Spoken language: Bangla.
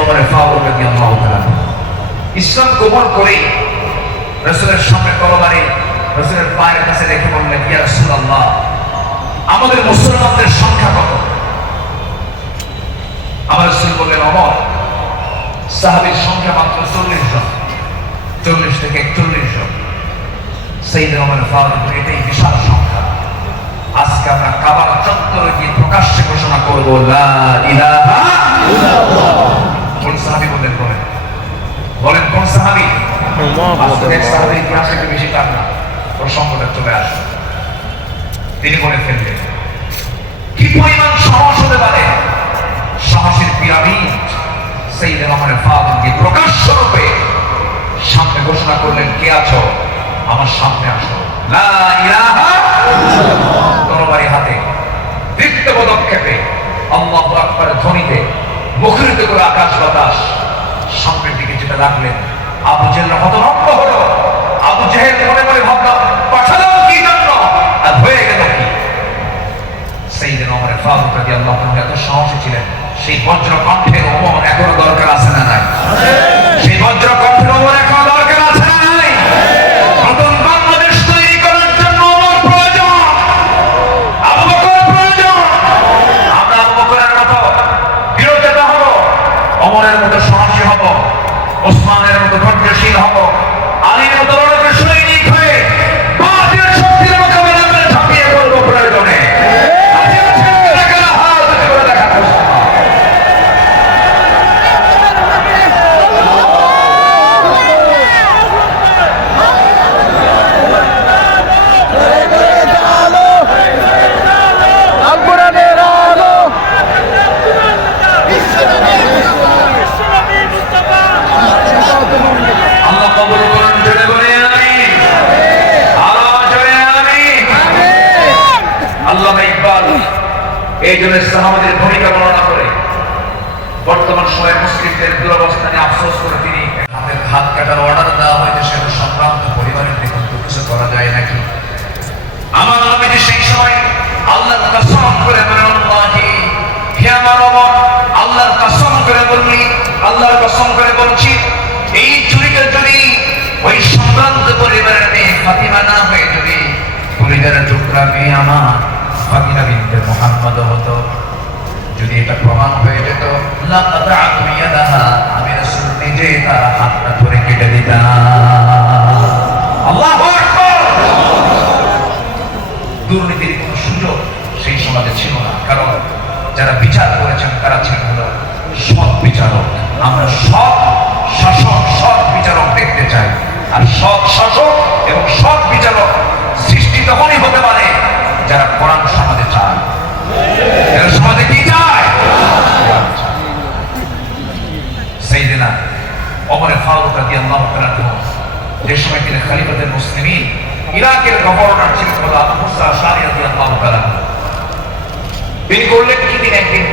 ওমর ফারুক রাদিয়াল্লাহু তাআলা ইসলাম কবুল করে রাসূলের সামনে তরবারি রাসূলের পায়ের কাছে রেখে বললেন, ইয়া রাসূলুল্লাহ, আমাদের মুসলমানদের সংখ্যা কত? আমার রাসূল বললেন, ওমর, সাহাবীর সংখ্যা মাত্র 40 জন, 40 থেকে 41 জন। সাইয়েদনা ওমর ফারুক, এটাই বিশাল সংখ্যা। আজকে আমরা কাবার চত্বরে গিয়ে প্রকাশ্যে ঘোষণা করবো, লা ইলাহা ইল্লাল্লাহ। কোন সাহাবী বলেন? বলেন কোন সাহাবী? এক সাহাবী ইতিহাসে বেশি টান না, প্রসঙ্গটা চলে আসে, তিনি বলে ফেললেন, কি পরিমাণ সাহস হতে পারে! সাহসের পিরামিড সাইয়েদনা ওমর ফারুক প্রকাশ্য রূপে সামনে ঘোষণা করলেন, কে আছো? আমার সামনে আসো, লা ইলাহা ইল্লাল্লাহ। তরবারি হাতে দৃপ্ত পদক্ষেপে আল্লাহু আকবার ধ্বনিতে মুখরিত করে আকাশ বাতাস সামনের দিকে যেতে লাগলেন। আবু জেহেল হতভম্ব হলো। আবু জেহেল মনে মনে ভাবল, পাঠালাম কি জন্য আর হয়ে গেল কি? সাইয়েদনা ওমর ফারুক রাদিয়াল্লাহু তাআলা এত সাহসী ছিলেন, সেই বজ্র কণ্ঠের ওমর এখনো দরকার আছে না নাই? সেই বজ্র কণ্ঠের ওমর এখনো দরকার আছে না নাই? নতুন বাংলাদেশ তৈরি করার জন্য ওমর প্রয়োজন, আবু বকর প্রয়োজন। আমরা আবু বকরের মতো বিরোধিতা হব, ওমরের মতো সাহসী হব, ওসমানের মতো ধৈর্যশীল হব, আলীর মতো লড়াইয়ের সৈনিক হয়ে বাতিলের শক্তির মোকাবেলা করে ঝাঁপিয়ে পড়ব প্রয়োজনে। এই জন্য সাহাবাদের ভূমিকা বর্ণনা করে বর্তমান সময়ে মুসলিমদের দুরবস্থা নিয়ে আফসোস করে তিনি হাতের হাত কাটার অর্ডার দেওয়া হয়েছে, সেটা সম্ভ্রান্ত পরিবারের দেখুন তো কিছু করা যায় নাকি? আমার নবীজি সেই সময় আল্লাহর কসম করে বলেন, আল্লাহি, হে আমার ওমর, আল্লাহর কসম করে বললি, আল্লাহর কসম করে বলছি, এই চুরিটা যদি ওই সম্ভ্রান্ত পরিবারের মেয়ে ফাতিমা না হয়ে যদি পরিবারের টুকরা মেয়ে আমার ফাতিমা বিনতে মুহাম্মদ হতো, যদি এটা প্রমাণ হয়ে যেত, লাকাতাতু ইয়াদাহা, আমি রাসূল নিজে তার হাতটা ধরে কেটে দিতাম। আল্লাহু আকবার। দুর্নীতির কোনো সুযোগ সেই সমাজে ছিল না, কারণ যারা বিচার করেছেন তারা ছিলেন হলো সৎ বিচারক। আমরা সৎ শাসক, সৎ বিচারক দেখতে চাই। আর সৎ শাসক এবং সৎ বিচারক সৃষ্টি তখনই হতে পারে যারা কোরআন সমাজে চায়। এরা সমাজে কি চায়? সাইয়েদনা ওমর ফারুক রাদিয়াল্লাহু তাআলা যে সময় তিনি খলিফাতুল মুসলিমিন, ইরাকের গভর্নর ছিলেন আবু মুসা আশআরী রাদিয়াল্লাহু তাআলা, তিনি করলেন কি, তিনি একদিন